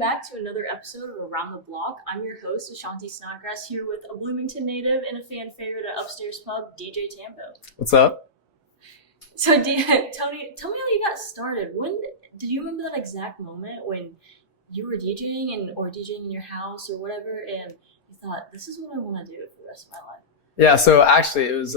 back to another episode of Around the Block. I'm your host, Ashanti Snodgrass, here with a Bloomington native and a fan favorite at Upstairs Pub, DJ Tambo. What's up? So, Tony, tell me how you got started. When did you remember that exact moment when you were DJing or DJing in your house or whatever, and you thought, this is what I want to do for the rest of my life? Yeah, so actually it was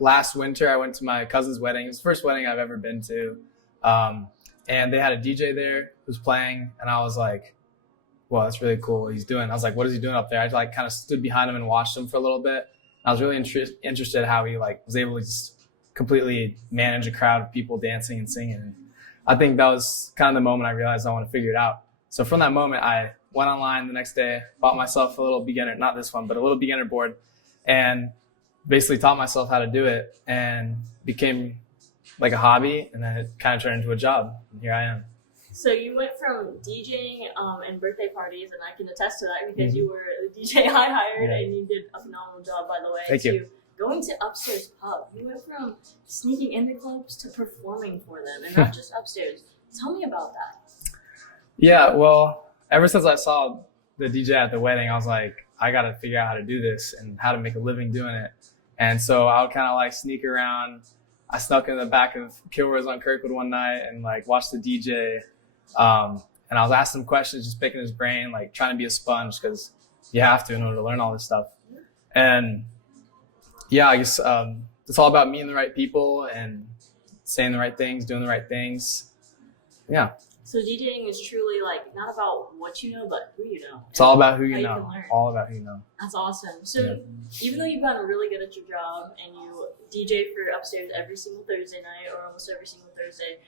last winter. I went to my cousin's wedding. It was the first wedding I've ever been to. And they had a DJ there who was playing, and I was like, wow, that's really cool what he's doing. I was like, what is he doing up there? I like kind of stood behind him and watched him for a little bit. I was really interested how he like was able to just completely manage a crowd of people dancing and singing. And I think that was kind of the moment I realized I want to figure it out. So from that moment, I went online the next day, bought myself a little beginner, not this one, but a little beginner board, and basically taught myself how to do it, and became like a hobby, and then it kind of turned into a job, and here I am. So you went from DJing and birthday parties, and I can attest to that because you were the DJ I hired, and you did a phenomenal job, by the way. Thank you. Going to Upstairs Pub. You went from sneaking into clubs to performing for them, and not just upstairs. Tell me about that. Yeah, well, ever since I saw the DJ at the wedding, I was like, I got to figure out how to do this and how to make a living doing it. And so I would kind of like sneak around. I snuck in the back of Kilroy's on Kirkwood one night and like watched the DJ. And I was asking him questions, just picking his brain, like trying to be a sponge because you have to in order to learn all this stuff. And yeah, I guess it's all about meeting the right people and saying the right things, doing the right things. Yeah. So DJing is truly like not about what you know, but who you know. It's all about who you know. All about who you know. That's awesome. So even though you've gotten really good at your job and you DJ for Upstairs every single Thursday night or almost every single Thursday,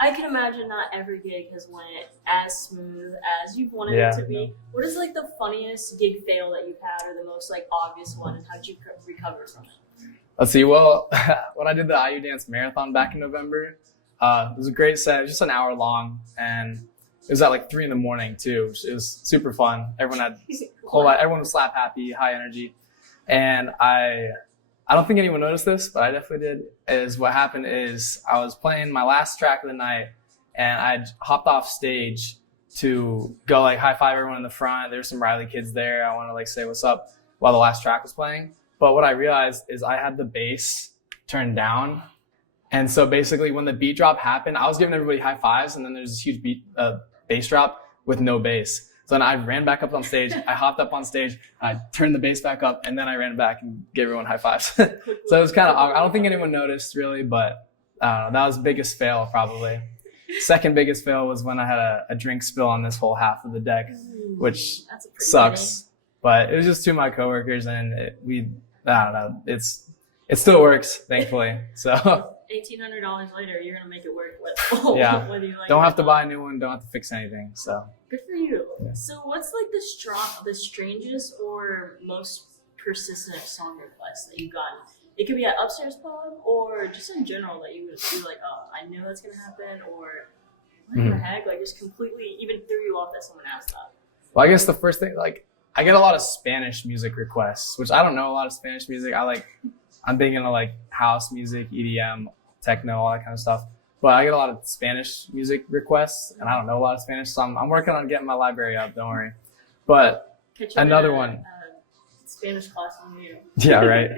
I can imagine not every gig has went as smooth as you've wanted it to be. What is like the funniest gig fail that you've had, or the most like obvious one, and how'd you recover from it? Let's see. Well, when I did the IU Dance Marathon back in November, it was a great set. It was just an hour long, and it was at like 3 a.m. too. It was super fun. Everyone had a whole lot. Everyone was slap happy, high energy, and I don't think anyone noticed this, but I definitely did. Is what happened is I was playing my last track of the night, and I hopped off stage to go like high five everyone in the front. There were some Riley kids there. I want to like say what's up while the last track was playing. But what I realized is I had the bass turned down. And so basically when the beat drop happened, I was giving everybody high fives, and then there's this huge bass drop with no bass. So then I ran back up on stage, I hopped up on stage, I turned the bass back up, and then I ran back and gave everyone high fives. So it was kind of, I don't think anyone noticed really, but that was the biggest fail probably. Second biggest fail was when I had a drink spill on this whole half of the deck, which sucks. But it was just two of my coworkers, and I don't know, it still works, thankfully. So $1,800 later, you're gonna make it work. Whether you like don't have to buy a new one, don't have to fix anything. So good for you. Yeah. So what's like the strangest or most persistent song request that you've gotten? It could be at Upstairs Pub or just in general that you would be like, oh, I knew that's gonna happen, or what the heck, like just completely even threw you off that someone asked that. Well, I guess the first thing, like, I get a lot of Spanish music requests, which I don't know a lot of Spanish music. I'm big into like house music, EDM, techno, all that kind of stuff. But I get a lot of Spanish music requests, and I don't know a lot of Spanish, so I'm working on getting my library up. Don't worry. But another one. Spanish class on you. Yeah, right.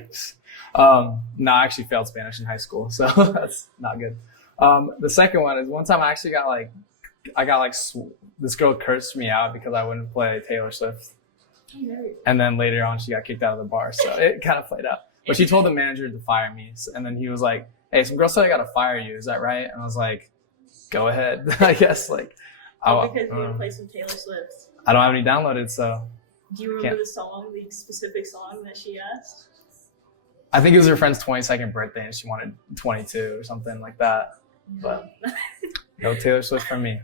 No, I actually failed Spanish in high school, so that's not good. The second one is one time I actually got this girl cursed me out because I wouldn't play Taylor Swift. And then later on, she got kicked out of the bar, so it kind of played out. But she told the manager to fire me, and then he was like, hey, some girl said I got to fire you. Is that right? And I was like, go ahead, I guess. Like, because you want to play some Taylor Swift. I don't have any downloaded, so. Do you remember the specific song that she asked? I think it was her friend's 22nd birthday, and she wanted 22 or something like that. But no Taylor Swift from me.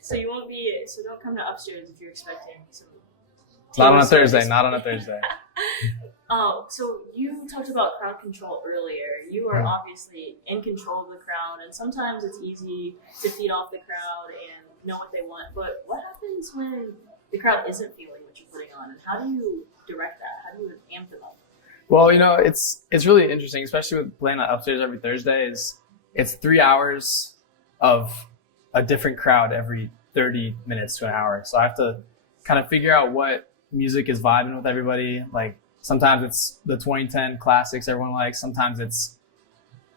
So don't come to Upstairs if you're expecting some. Not on a Thursday. So you talked about crowd control earlier. You are obviously in control of the crowd, and sometimes it's easy to feed off the crowd and know what they want. But what happens when the crowd isn't feeling what you're putting on, and how do you direct that? How do you amp them up? Well, it's really interesting, especially with playing at Upstairs every Thursday. It's 3 hours of a different crowd every 30 minutes to an hour. So I have to kind of figure out what music is vibing with everybody. Like sometimes it's the 2010 classics everyone likes. Sometimes it's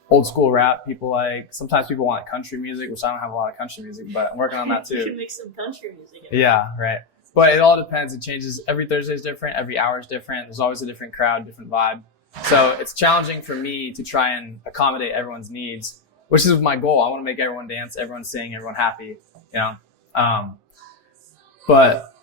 old school rap people like. Sometimes people want country music, which I don't have a lot of country music, but I'm working on that You too. should make some country music. Yeah, right. But it all depends. It changes. Every Thursday is different. Every hour is different. There's always a different crowd, different vibe. So it's challenging for me to try and accommodate everyone's needs, which is my goal. I want to make everyone dance, everyone sing, everyone happy, you know? But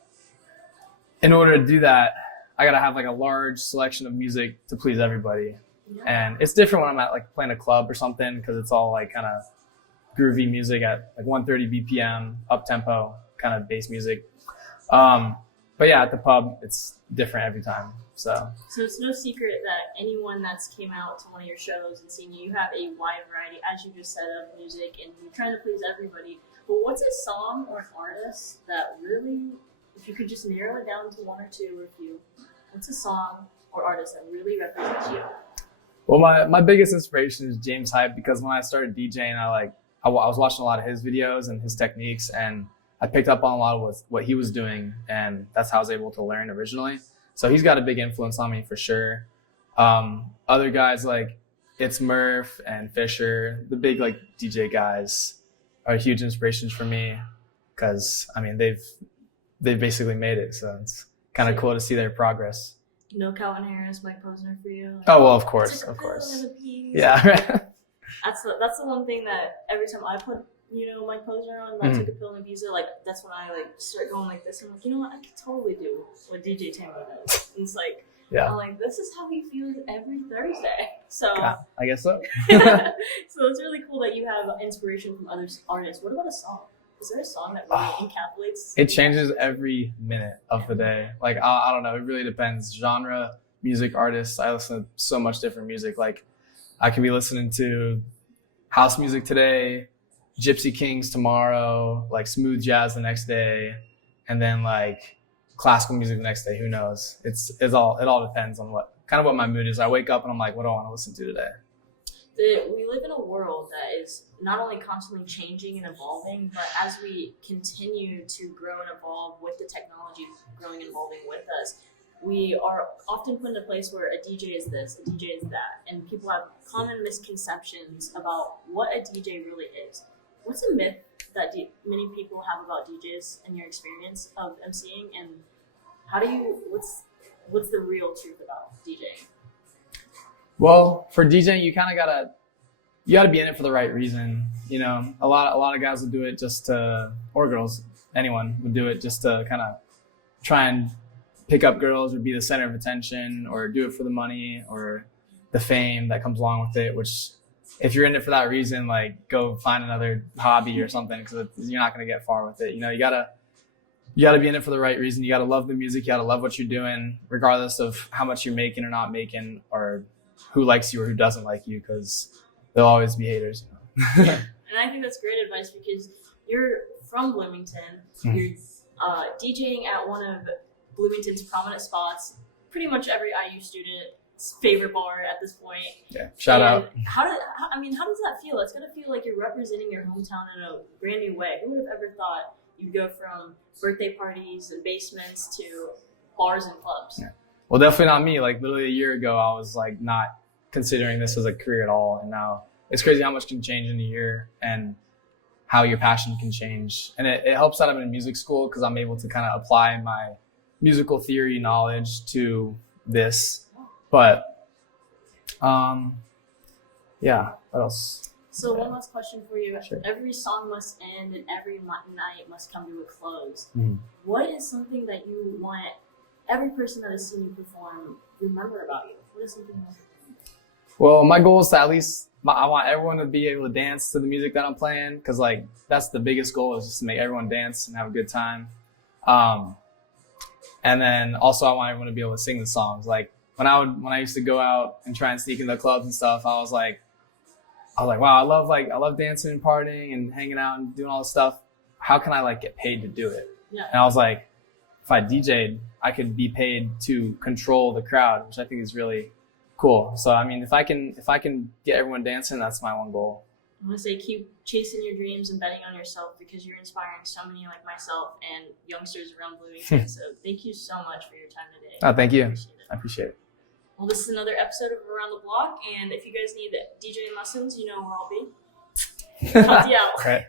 in order to do that, I got to have like a large selection of music to please everybody. Yeah. And it's different when I'm at like playing a club or something because it's all like kind of groovy music at like 130 BPM, up tempo, kind of bass music. But yeah, at the pub, it's different every time. So it's no secret that anyone that's came out to one of your shows and seen you have a wide variety, as you just said, of music, and you're trying to please everybody. But what's a song or an artist that really, if you could just narrow it down to one or two or a few, what's a song or artist that really represents you? Well, my biggest inspiration is James Hype because when I started DJing, I was watching a lot of his videos and his techniques, and I picked up on a lot of what he was doing, and that's how I was able to learn originally. So he's got a big influence on me for sure. Other guys like It's Murph and Fisher, the big like DJ guys, are huge inspirations for me because I mean they've basically made it, so it's kind of cool to see their progress. No Calvin Harris, Mike Posner for you. Oh well, of course. Yeah, right. That's the one thing that every time I put Mike Posner on, I took a pill and Ibiza, like that's when I like start going like this. I'm like, you know what, I could totally do what DJ Tambo does. And it's like, yeah. I'm like, this is how he feels every Thursday. So yeah, I guess so. So it's really cool that you have inspiration from other artists. What about a song? Is there a song that really encapsulates? It changes every minute of the day. Like I don't know, it really depends. Genre, music, artists. I listen to so much different music. Like I could be listening to house music today, Gypsy Kings tomorrow, like smooth jazz the next day, and then like classical music the next day. Who knows? It all depends on what my mood is. I wake up and I'm like, what do I want to listen to today? We live in a world that is not only constantly changing and evolving, but as we continue to grow and evolve with the technology growing and evolving with us, we are often put in a place where a DJ is this, a DJ is that, and people have common misconceptions about what a DJ really is. What's a myth that many people have about DJs in your experience of emceeing, and what's the real truth about DJing? Well, for DJing, you kind of gotta be in it for the right reason. You know, a lot of guys will do it just to, or girls, anyone would do it just to kind of try and pick up girls or be the center of attention, or do it for the money or the fame that comes along with it, which if you're in it for that reason, like go find another hobby or something, because you're not going to get far with it. You know, you gotta be in it for the right reason. You gotta love the music. You gotta love what you're doing, regardless of how much you're making or not making, or who likes you or who doesn't like you, because there'll always be haters. You know? And I think that's great advice because you're from Bloomington. Mm-hmm. You're DJing at one of Bloomington's prominent spots. Pretty much every IU student's favorite bar at this point. Yeah, shout out. How does that feel? It's gotta feel like you're representing your hometown in a brand new way. Who would have ever thought you'd go from birthday parties and basements to bars and clubs? Yeah. Well, definitely not me. Like literally a year ago, I was like not considering this as a career at all, and now it's crazy how much can change in a year and how your passion can change. And it helps that I'm in music school because I'm able to kind of apply my musical theory knowledge to this. But yeah, what else? So one last question for you. Sure. Every song must end and every night must come to a close. Mm-hmm. What is something that you want every person that has seen you perform remember about you? What is something else? Well, my goal is to I want everyone to be able to dance to the music that I'm playing, because like that's the biggest goal, is just to make everyone dance and have a good time. And then also I want everyone to be able to sing the songs. Like when I used to go out and try and sneak into the clubs and stuff, I was like, wow, I love dancing and partying and hanging out and doing all this stuff. How can I like get paid to do it? Yeah. And I was like, if I DJ'd, I could be paid to control the crowd, which I think is really cool. So I mean, if I can get everyone dancing, that's my one goal. I want to say keep chasing your dreams and betting on yourself because you're inspiring so many like myself and youngsters around Bloomington. So thank you so much for your time today. Oh, thank you. I appreciate it. I appreciate it. Well, this is another episode of Around the Block, and if you guys need DJing lessons, you know where I'll be. Help you out. Right.